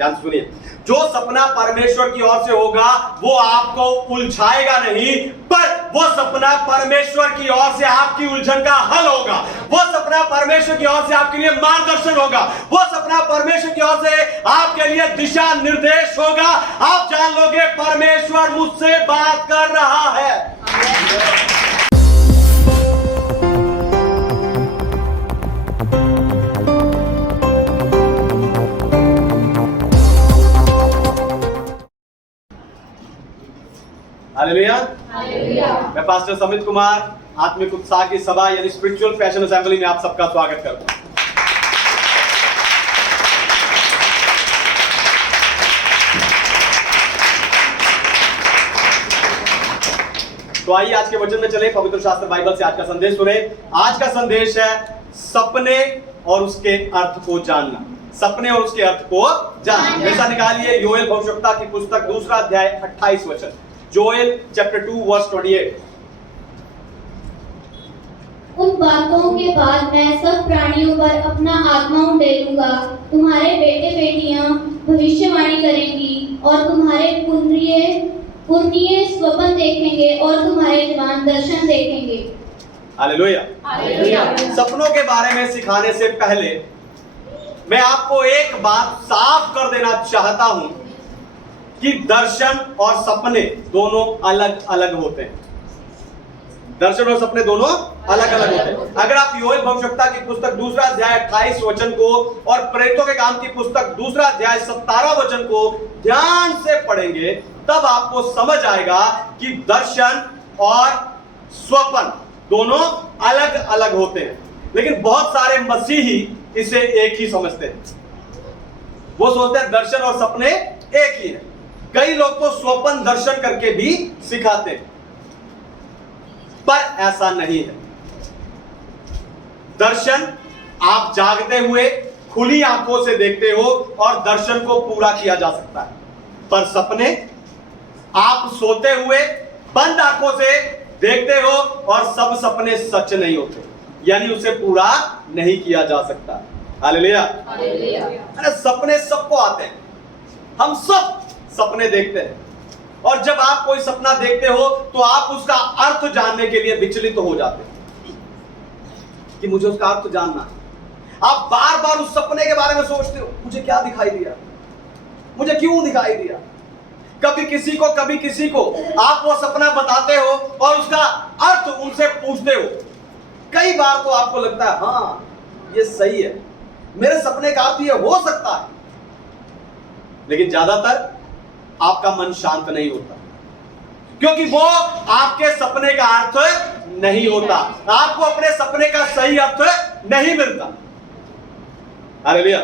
ध्यान से सुनिए, जो सपना परमेश्वर की ओर से होगा वो आपको उलझाएगा नहीं, पर वो सपना परमेश्वर की ओर से आपकी उलझन का हल होगा। वो सपना परमेश्वर की ओर से आपके लिए मार्गदर्शन होगा। वो सपना परमेश्वर की ओर से आपके लिए दिशा निर्देश होगा। आप जान लोगे परमेश्वर मुझसे बात कर रहा है। हालेलुया। मैं पास्टर समित कुमार आत्मिक उत्साह की सभा यानी स्पिरिचुअल पैशन असेंबली में आप सबका स्वागत करता हूं। तो आइए आज के वचन में चले, पवित्र शास्त्र बाइबल से आज का संदेश सुने। आज का संदेश है सपने और उसके अर्थ को जानना। सपने और उसके अर्थ को जानना। ऐसा निकालिए योएल भविष्यवक्ता की पुस्तक 2 अध्याय 28 वचन। Joel chapter 2 verse 28। उन बातों के बाद मैं सब प्राणियों पर अपना आत्मा उंडेलूंगा। तुम्हारे बेटे बेटियां भविष्यवाणी करेंगी और तुम्हारे पुरनिये स्वप्न देखेंगे और तुम्हारे जवान दर्शन देखेंगे। हालेलुया। सपनों के बारे में सिखाने से पहले मैं आपको एक बात साफ कर देना चाहता हूं कि दर्शन और सपने दोनों अलग अलग होते हैं। दर्शन और सपने दोनों अलग अलग होते हैं। अगर आप योएल भविष्यवक्ता की पुस्तक 2 अध्याय 28 वचन को और प्रेरितों के काम की पुस्तक 2 अध्याय 17 वचन को ध्यान से पढ़ेंगे तब आपको समझ आएगा कि दर्शन और स्वप्न दोनों अलग अलग होते हैं। लेकिन बहुत सारे मसीही इसे एक ही समझते हैं। वो सोचते हैं दर्शन और सपने एक ही है। कई लोग तो स्वप्न दर्शन करके भी सिखाते हैं, पर ऐसा नहीं है। दर्शन आप जागते हुए खुली आंखों से देखते हो और दर्शन को पूरा किया जा सकता है, पर सपने आप सोते हुए बंद आंखों से देखते हो और सब सपने सच नहीं होते, यानी उसे पूरा नहीं किया जा सकता। हालेलुया। अरे सपने सबको आते हैं, हम सब सपने देखते हैं और जब आप कोई सपना देखते हो तो आप उसका अर्थ जानने के लिए विचलित हो जाते हैं कि मुझे उसका अर्थ जानना है। आप बार बार उस सपने के बारे में सोचते हो, मुझे क्या दिखाई दिया, मुझे क्यों दिखाई दिया। कभी किसी को कभी किसी को आप वो सपना बताते हो और उसका अर्थ उनसे पूछते हो। कई बार तो आपको लगता है हाँ ये सही है, मेरे सपने का अर्थ ये हो सकता है, लेकिन ज्यादातर आपका मन शांत नहीं होता क्योंकि वो आपके सपने का अर्थ नहीं होता। आपको अपने सपने का सही अर्थ नहीं मिलता। हालेलुया।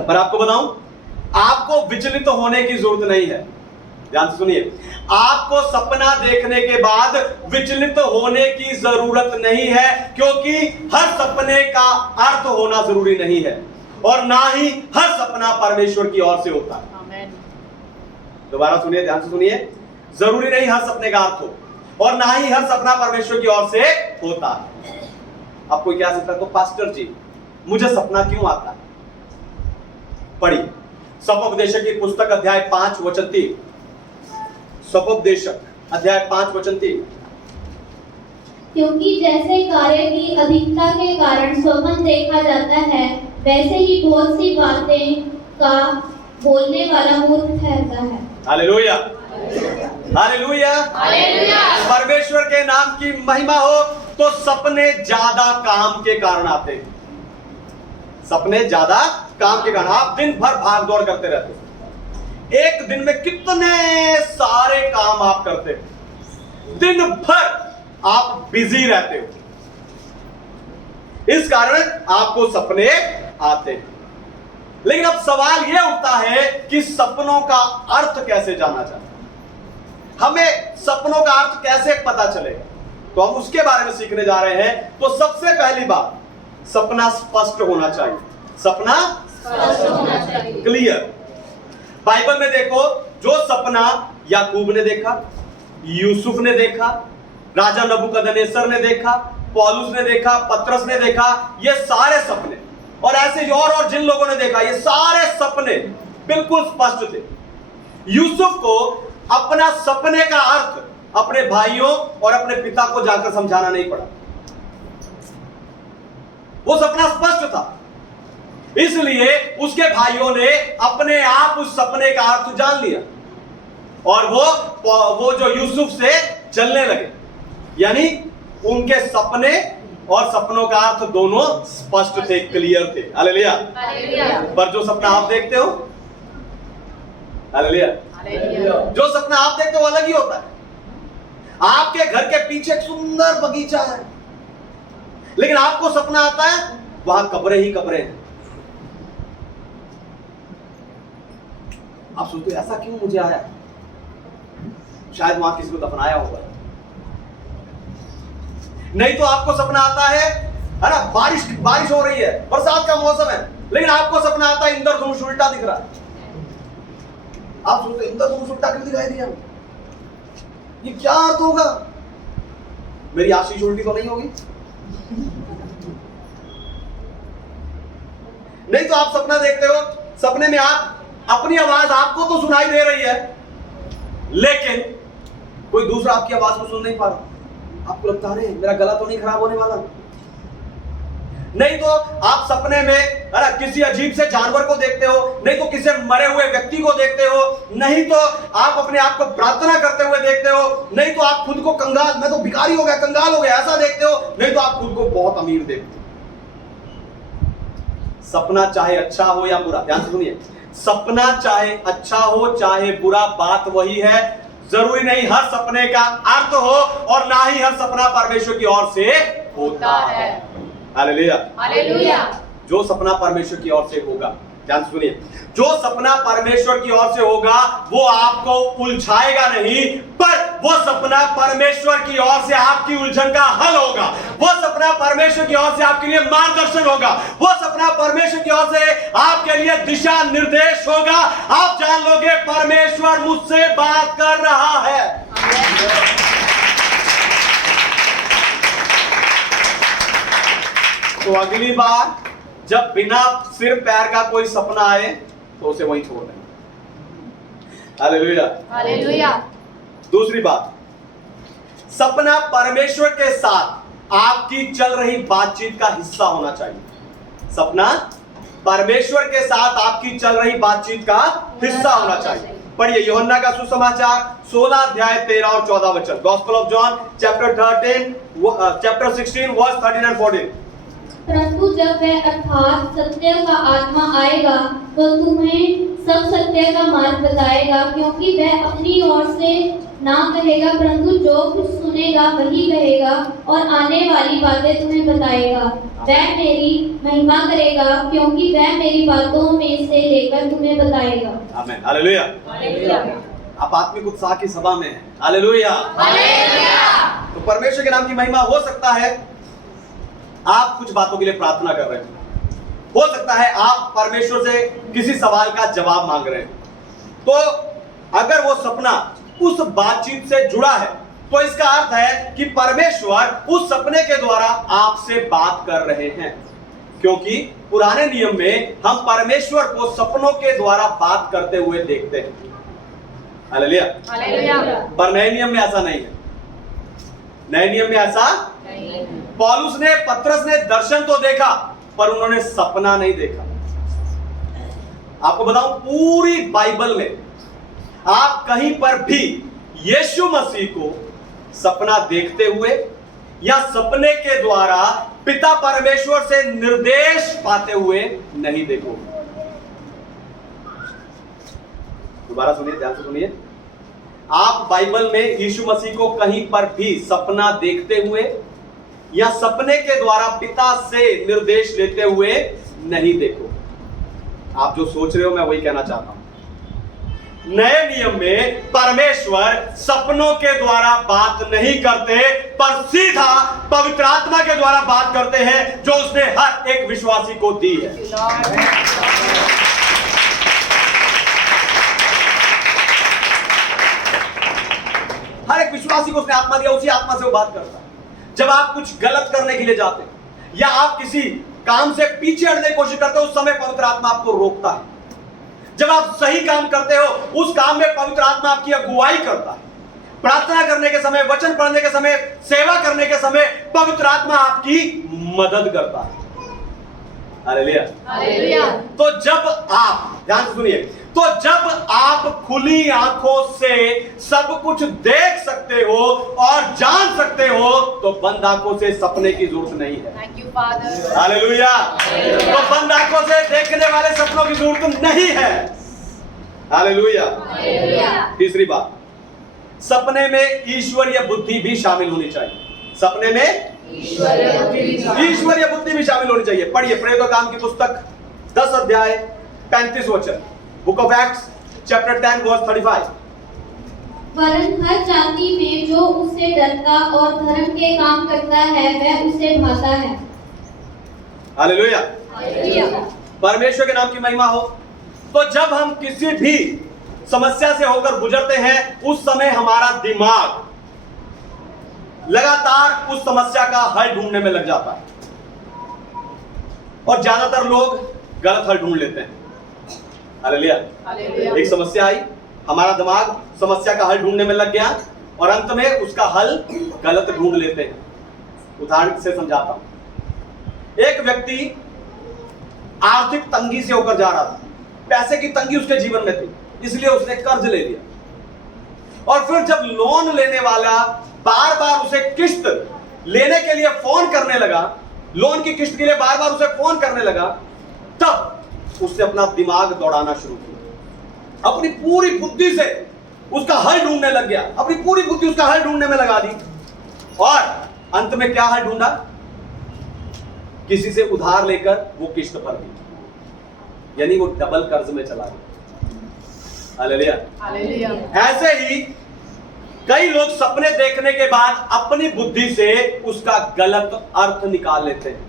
पर आपको बताऊं, आपको विचलित होने की जरूरत नहीं है। ध्यान से सुनिए, आपको सपना देखने के बाद विचलित होने की जरूरत नहीं है, क्योंकि हर सपने का अर्थ होना जरूरी नहीं है और ना ही हर सपना परमेश्वर की ओर से होता है। दोबारा सुनिए, ध्यान से सुनिए, जरूरी नहीं हर सपने का अर्थ हो और ना ही हर सपना परमेश्वर की ओर से होता है। आप कोई क्या सकता है तो पास्टर जी मुझे सपना क्यों आता है? पढ़िए सपोपदेशक की पुस्तक अध्याय 5 वचन 3। सपोपदेशक अध्याय 5 वचन 3। क्योंकि जैसे कार्य की अधिकता के कारण स्वप्न देखा जाता है, वैसे ही बहुत सी बातें का बोलने वाला मूर्ख ठहरता है। हालेलुया। हालेलुया। परमेश्वर के नाम की महिमा हो। तो सपने ज्यादा काम के कारण आते हैं। सपने ज्यादा काम के कारण, आप दिन भर भाग दौड़ करते रहते हो। एक दिन में कितने सारे काम आप करते हो, दिन भर आप बिजी रहते हो, इस कारण आपको सपने आते हैं। लेकिन अब सवाल यह उठता है कि सपनों का अर्थ कैसे जाना जाए, हमें सपनों का अर्थ कैसे पता चलेगा। तो हम उसके बारे में सीखने जा रहे हैं। तो सबसे पहली बात, सपना स्पष्ट होना चाहिए। सपना स्पष्ट होना चाहिए, क्लियर। बाइबल में देखो, जो सपना याकूब ने देखा, यूसुफ ने देखा, राजा नबूकदनेस्सर ने देखा, पौलुस ने देखा, पतरस ने देखा, ये सारे सपने, और ऐसे और जिन लोगों ने देखा, ये सारे सपने बिल्कुल स्पष्ट थे। यूसुफ को अपना सपने का अर्थ अपने भाइयों और अपने पिता को जाकर समझाना नहीं पड़ा। वो सपना स्पष्ट था, इसलिए उसके भाइयों ने अपने आप उस सपने का अर्थ जान लिया और वो जो यूसुफ से चलने लगे। यानी उनके सपने और सपनों का अर्थ दोनों स्पष्ट थे, क्लियर थे। हालेलुया। पर जो सपना आप देखते हो, हालेलुया, जो सपना आप देखते हो अलग ही होता है। आपके घर के पीछे एक सुंदर बगीचा है, लेकिन आपको सपना आता है वहां कब्रें ही कब्रें हैं। आप सोचते ऐसा क्यों मुझे आया? शायद वहां किसी को दफनाया होगा। नहीं तो आपको सपना आता है ना, बारिश हो रही है, बरसात का मौसम है, लेकिन आपको सपना आता है इंद्रधनुष उल्टा दिख रहा है। आप सोचते इंद्रधनुष उल्टा क्यों दिखाई दिया? ये क्या अर्थ होगा? मेरी आशीष उल्टी तो नहीं होगी? नहीं तो आप सपना देखते हो, सपने में आप अपनी आवाज आपको तो सुनाई दे रही है, लेकिन कोई दूसरा आपकी आवाज को सुन नहीं पा रहा। आपको लगता है मेरा गला तो नहीं खराब होने वाला। नहीं तो आप सपने में किसी अजीब से जानवर को देखते हो, नहीं तो किसी मरे हुए व्यक्ति को देखते हो, नहीं तो आप अपने आप को प्रार्थना करते हुए देखते हो, नहीं तो आप खुद को कंगाल, मैं तो भिखारी हो गया, कंगाल हो गया, ऐसा देखते हो, नहीं तो आप खुद को बहुत अमीर देखते हो। सपना चाहे अच्छा हो या बुरा, ध्यान से सुनिए, सपना चाहे अच्छा हो चाहे बुरा, बात वही है। जरूरी नहीं हर सपने का अर्थ हो और ना ही हर सपना परमेश्वर की ओर से होता है। Hallelujah, hallelujah. जो सपना परमेश्वर की ओर से होगा, ध्यान से सुनिए, जो सपना परमेश्वर की ओर से होगा वो आपको उलझाएगा नहीं, पर वो सपना परमेश्वर की ओर से आपकी उलझन का हल होगा। वो सपना परमेश्वर की ओर से आपके लिए मार्गदर्शन होगा। वो सपना परमेश्वर की ओर से आपके लिए दिशा निर्देश होगा। आप जान लोगे परमेश्वर मुझसे बात कर रहा है। तो अगली बार जब बिना सिर पैर का कोई सपना आए तो उसे वहीं छोड़ दें। Hallelujah, hallelujah. दूसरी बात, सपना परमेश्वर के साथ आपकी चल रही बातचीत का हिस्सा होना चाहिए। सपना परमेश्वर के साथ आपकी चल रही बातचीत का हिस्सा होना चाहिए। पढ़िए यूहन्ना का सुसमाचार 16 अध्याय 13 और 14 वचन, gospel of John chapter 16 verse 13 and 14। परंतु जब वह अर्थात सत्य का आत्मा आएगा तो तुम्हें सब सत्य का मार्ग बताएगा, क्योंकि वह अपनी ओर से ना कहेगा, परंतु जो कुछ सुनेगा वही कहेगा और आने वाली बातें तुम्हें बताएगा। वह मेरी महिमा करेगा, क्योंकि वह मेरी बातों में से लेकर तुम्हें बताएगा। आमीन, हालेलुया, हालेलुया। आप आत्मिक उत्साह की सभा में हैं। Hallelujah, hallelujah. तो परमेश्वर के नाम की महिमा। हो सकता है आप कुछ बातों के लिए प्रार्थना कर रहे हो सकता है आप परमेश्वर से किसी सवाल का जवाब मांग रहे हो। तो अगर वो सपना उस बातचीत से जुड़ा है तो इसका अर्थ है कि परमेश्वर उस सपने के द्वारा आपसे बात कर रहे हैं, क्योंकि पुराने नियम में हम परमेश्वर को सपनों के द्वारा बात करते हुए देखते हैं। Hallelujah, hallelujah. पर नए नियम में ऐसा नहीं है। नए नियम में ऐसा नहीं। पौलुस ने, पतरस ने दर्शन तो देखा पर उन्होंने सपना नहीं देखा। आपको बताऊं, पूरी बाइबल में आप कहीं पर भी यीशु मसीह को सपना देखते हुए या सपने के द्वारा पिता परमेश्वर से निर्देश पाते हुए नहीं देखोगे। दोबारा सुनिए, ध्यान से सुनिए। आप बाइबल में यीशु मसीह को कहीं पर भी सपना देखते हुए या सपने के द्वारा पिता से निर्देश लेते हुए नहीं देखो। आप जो सोच रहे हो मैं वही कहना चाहता हूं। नए नियम में परमेश्वर सपनों के द्वारा बात नहीं करते, पर सीधा पवित्र आत्मा के द्वारा बात करते हैं, जो उसने हर एक विश्वासी को दी है। हर एक विश्वासी को उसने आत्मा दिया, उसी आत्मा से वो बात करता है। जब आप कुछ गलत करने के लिए जाते हैं या आप किसी काम से पीछे हटने की कोशिश करते हो, उस समय पवित्र आत्मा आपको रोकता है। जब आप सही काम करते हो, उस काम में पवित्र आत्मा आपकी अगुवाई करता है। प्रार्थना करने के समय, वचन पढ़ने के समय, सेवा करने के समय पवित्र आत्मा आपकी मदद करता है। Hallelujah, hallelujah. तो जब आप, ध्यान से सुनिए, तो जब आप खुली आंखों से सब कुछ देख सकते हो और जान सकते हो, तो बंद आंखों से सपने की जरूरत नहीं है। Thank you father. हालेलुया। तो बंद आंखों से देखने वाले सपनों की जरूरत नहीं है। हालेलुया। तीसरी बात, सपने में ईश्वरीय बुद्धि भी शामिल होनी चाहिए। सपने में ईश्वरीय बुद्धि भी शामिल होनी चाहिए। पढ़िए प्रेरितों के काम की पुस्तक 10 अध्याय 35 वचन, book of Acts chapter 10 verse 35। वरन हर जाति में जो उससे डरता और धर्म के काम करता है वह उसे भाता है। हालेलुया। परमेश्वर के नाम की महिमा हो। तो जब हम किसी भी समस्या से होकर गुजरते हैं, उस समय हमारा दिमाग लगातार उस समस्या का हल ढूंढने में लग जाता है, और ज्यादातर लोग गलत हल ढूंढ लेते हैं। हालेलुया। एक समस्या आई, हमारा दिमाग समस्या का हल ढूंढने में लग गया, और अंत में उसका हल गलत ढूंढ लेते हैं। उदाहरण से समझाता हूं। एक व्यक्ति आर्थिक तंगी से होकर जा रहा था, पैसे की तंगी उसके जीवन में थी, इसलिए उसने कर्ज ले लिया। और फिर जब लोन लेने वाला बार बार उसे किस्त लेने के लिए फोन करने लगा, लोन की किस्त के लिए बार बार उसे फोन करने लगा, तब उसने अपना दिमाग दौड़ाना शुरू किया। अपनी पूरी बुद्धि से उसका हल ढूंढने लग गया, अपनी पूरी बुद्धि उसका हल ढूंढने में लगा दी, और अंत में क्या हल ढूंढा? किसी से उधार लेकर वो किस्त भर दी, यानी वो डबल कर्ज में चला गया। Hallelujah, hallelujah. ऐसे ही कई लोग सपने देखने के बाद अपनी बुद्धि से उसका गलत अर्थ निकाल लेते हैं।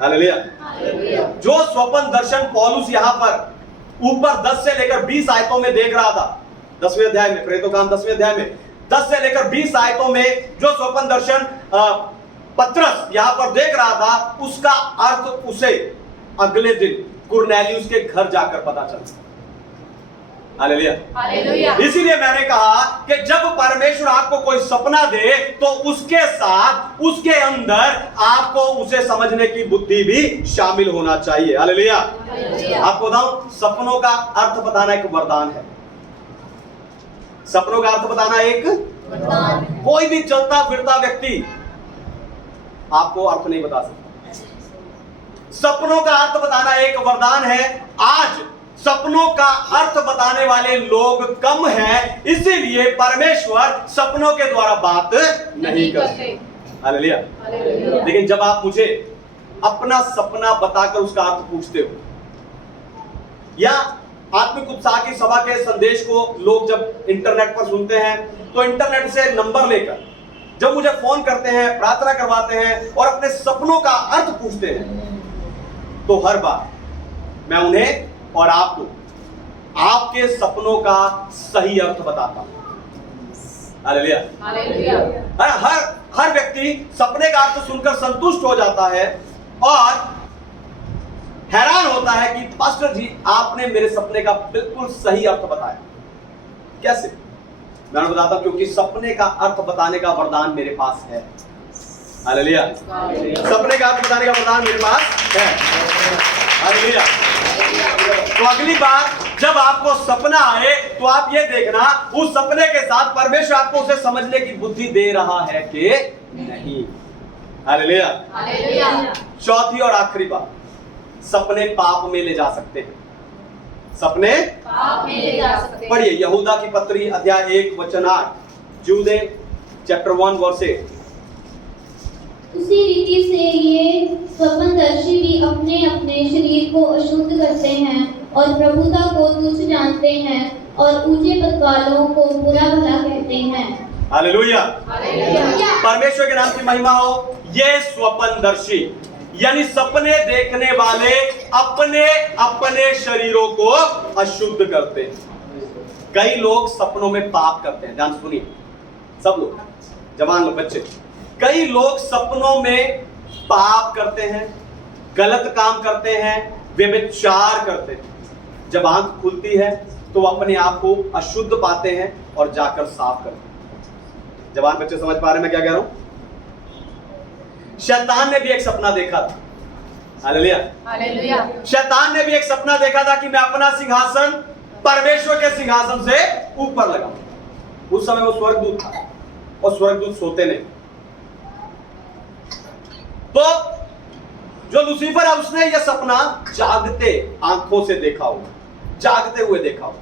Hallelujah, hallelujah. जो स्वप्न दर्शन पौलुस यहां पर ऊपर 10 से लेकर 20 आयतों में देख रहा था, 10वें अध्याय में, प्रेरितों का काम 10वें अध्याय में 10 से लेकर 20 आयतों में जो स्वप्न दर्शन पत्रस यहां पर देख रहा था, उसका अर्थ उसे अगले दिन कुरनेलियुस के घर जाकर पता चला। Hallelujah, hallelujah. इसीलिए मैंने कहा कि जब परमेश्वर आपको कोई सपना दे, तो उसके साथ, उसके अंदर आपको उसे समझने की बुद्धि भी शामिल होना चाहिए। हालेलुया। आपको बताऊं, सपनों का अर्थ बताना एक वरदान है। सपनों का अर्थ बताना एक वरदान। कोई भी चलता फिरता व्यक्ति आपको अर्थ नहीं बता सकता। सपनों का अर्थ बताना एक वरदान है। आज सपनों का अर्थ बताने वाले लोग कम हैं, इसीलिए परमेश्वर सपनों के द्वारा बात नहीं करते। हालेलुया। लेकिन जब आप मुझे अपना सपना बताकर उसका अर्थ पूछते हो, या आत्मिक उत्साह की सभा के संदेश को लोग जब इंटरनेट पर सुनते हैं, तो इंटरनेट से नंबर लेकर जब मुझे फोन करते हैं, प्रार्थना करवाते हैं और अपने सपनों का अर्थ पूछते हैं, तो हर बार मैं उन्हें और आपको आपके सपनों का सही अर्थ बताता हूं। Hallelujah, hallelujah. हर व्यक्ति सपने का अर्थ सुनकर संतुष्ट हो जाता है और हैरान होता है कि पास्टर जी, आपने मेरे सपने का बिल्कुल सही अर्थ बताया। कैसे? मैं बताता हूं, क्योंकि सपने का अर्थ बताने का वरदान मेरे पास है। हालेलुया। सपने का अर्थ बताने का वरदान मेरे पास है। हालेलुया। तो अगली बार जब आपको सपना आए, तो आप ये देखना उस सपने के साथ परमेश्वर आपको उसे समझने की बुद्धि दे रहा है कि नहीं। Hallelujah, hallelujah. चौथी और आखिरी बात, सपने पाप में ले जा सकते हैं। सपने पाप में ले जा सकते हैं। पढ़िए यहूदा की पत्री अध्याय 1 वचन 8, यूदे चैप्टर 1 वर्स 8। उसी रीति से ये स्वप्नदर्शी भी अपने अपने शरीर को अशुद्ध करते हैं और प्रभुता को तुच्छ जानते हैं और ऊंचे पद वालों को बुरा भला कहते हैं। Hallelujah, hallelujah. परमेश्वर के नाम की महिमा हो। ये स्वप्नदर्शी यानी सपने देखने वाले अपने अपने शरीरों को अशुद्ध करते हैं। कई लोग सपनों में पाप करते हैं। ध्यान सुनिए सब लोग, जवान लोग, बच्चे। कई लोग सपनों में पाप करते हैं, गलत काम करते हैं, व्यभिचार करते हैं। जब आंख खुलती है तो वो अपने आप को अशुद्ध पाते हैं और जाकर साफ करते हैं। जवान बच्चे समझ पा रहे हैं मैं क्या कह रहा हूं? शैतान ने भी एक सपना देखा था। Hallelujah, hallelujah. शैतान ने भी एक सपना देखा था कि मैं अपना सिंहासन परमेश्वर के सिंहासन से ऊपर लगाऊं। उस समय वो स्वर्गदूत था और स्वर्गदूत सोते नहीं। तो जो लूसीफर है उसने यह सपना जागते आंखों से देखा होगा, जागते हुए देखा होगा,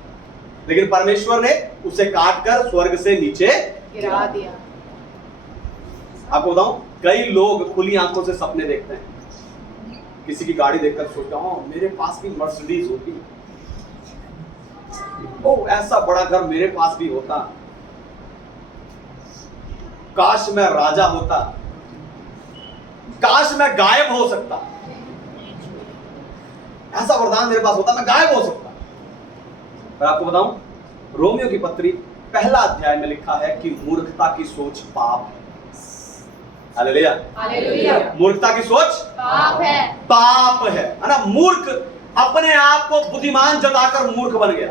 लेकिन परमेश्वर ने उसे काटकर स्वर्ग से नीचे गिरा दिया। आपको बताऊं, कई लोग खुली आंखों से सपने देखते हैं। किसी की गाड़ी देखकर सोचता हूं मेरे पास भी मर्सिडीज होती, ओ ऐसा बड़ा घर मेरे पास भी होता, काश मैं राजा होता, काश मैं गायब हो सकता, ऐसा वरदान मेरे पास होता, मैं गायब हो सकता। पर आपको बताऊं, रोमियो की पत्री पहला अध्याय में लिखा है कि मूर्खता की सोच पाप है। Hallelujah, hallelujah. मूर्खता की सोच पाप है। पाप है ना। मूर्ख अपने आप को बुद्धिमान जताकर मूर्ख बन गया,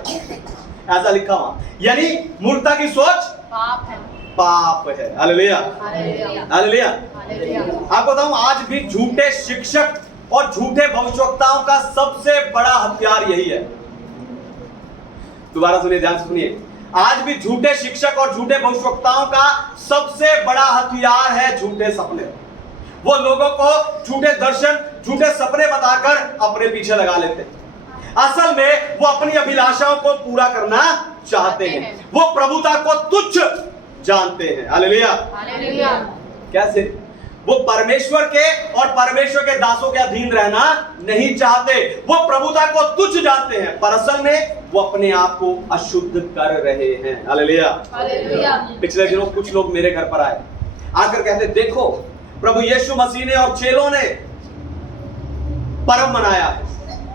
ऐसा लिखा वहां। यानी मूर्खता की सोच पाप है। पाप है। Hallelujah, hallelujah. हालेलुया। हालेलुया। आपको बताऊं, आज भी झूठे शिक्षक और झूठे भविष्यवक्ताओं का सबसे बड़ा हथियार यही है। दोबारा सुनिए, ध्यान से सुनिए। आज भी झूठे शिक्षक और झूठे भविष्यवक्ताओं का सबसे बड़ा हथियार है झूठे सपने। वो लोगों को झूठे दर्शन, झूठे सपने बताकर अपने पीछे लगा लेते हैं। असल में वो अपनी अभिलाषाओं को पूरा करना चाहते हैं। वो प्रभुता को तुच्छ जानते हैं। Hallelujah, hallelujah. कैसे? वो परमेश्वर के और परमेश्वर के दासों के अधीन रहना नहीं चाहते। वो प्रभुता को तुच्छ जानते हैं, पर असल में वो अपने आप को अशुद्ध कर रहे हैं। Hallelujah, hallelujah. पिछले दिनों कुछ लोग मेरे घर पर आए, आकर कहते देखो प्रभु यीशु मसीह ने और चेलों ने पर्व मनाया है,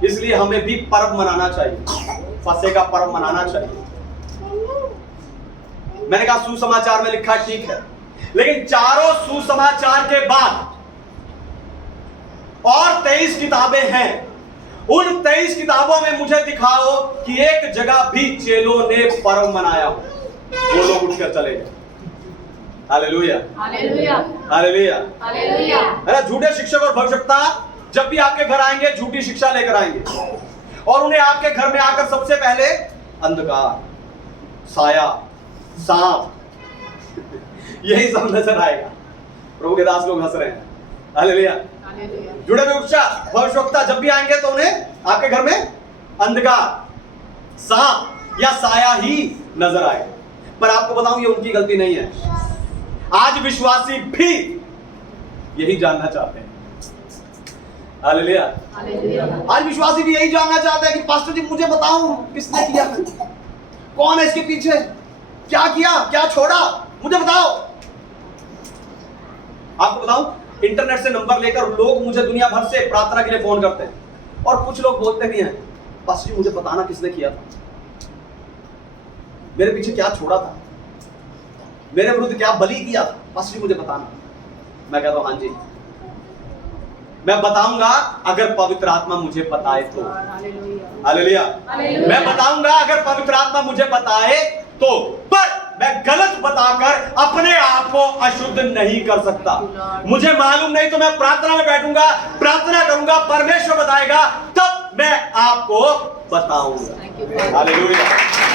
इसलिए हमें भी पर्व मनाना चाहिए, फसह का पर्व मनाना चाहिए। मैंने कहा सुसमाचार में लिखा ठीक है, लेकिन चारों सुसमाचार के बाद और 23 किताबें हैं। उन 23 किताबों में मुझे दिखाओ कि एक जगह भी चेलों ने पर्व मनाया हो। वो लोग उठकर चले गए। Hallelujah, hallelujah. Hallelujah, hallelujah. है ना। झूठे शिक्षक और भविष्यवक्ता जब भी आपके घर आएंगे झूठी शिक्षा लेकर आएंगे, और उन्हें आपके घर में आकर सबसे पहले अंधकार, साया, सांप यही सब नजर आएगा। प्रभु के दास लोग हंस रहे हैं। हालेलुया। हालेलुया। जुड़े भविष्यवक्ता जब भी आएंगे तो उन्हें आपके घर में अंधकार, सांप या साया ही नजर आएगा। पर आपको बताऊं, ये उनकी गलती नहीं है। आज विश्वासी भी यही जानना चाहते हैं। Hallelujah, hallelujah. आज विश्वासी भी यही जानना चाहते हैं कि पास्टर जी मुझे बताओ किसने किया, कौन है इसके पीछे, क्या किया, क्या छोड़ा, मुझे बताओ। आपको बताऊं, इंटरनेट से नंबर लेकर लोग मुझे दुनिया भर से प्रार्थना के लिए फोन करते हैं, और कुछ लोग बोलते भी हैं पास्टर जी मुझे बताना किसने किया था, मेरे पीछे क्या छोड़ा था, मेरे विरुद्ध क्या बलि किया था, पास्टर जी मुझे बताना। मैं कहता हूं हाँ जी, मैं बताऊंगा अगर पवित्र आत्मा मुझे बताए तो। हालेलुया। Hallelujah, hallelujah. मैं बताऊंगा अगर पवित्र आत्मा मुझे बताए तो, पर मैं गलत बताकर अपने आप को अशुद्ध नहीं कर सकता। मुझे मालूम नहीं तो मैं प्रार्थना में बैठूंगा, प्रार्थना करूंगा, परमेश्वर बताएगा, तब मैं आपको बताऊंगा। Thank you, Father. हालेलुया।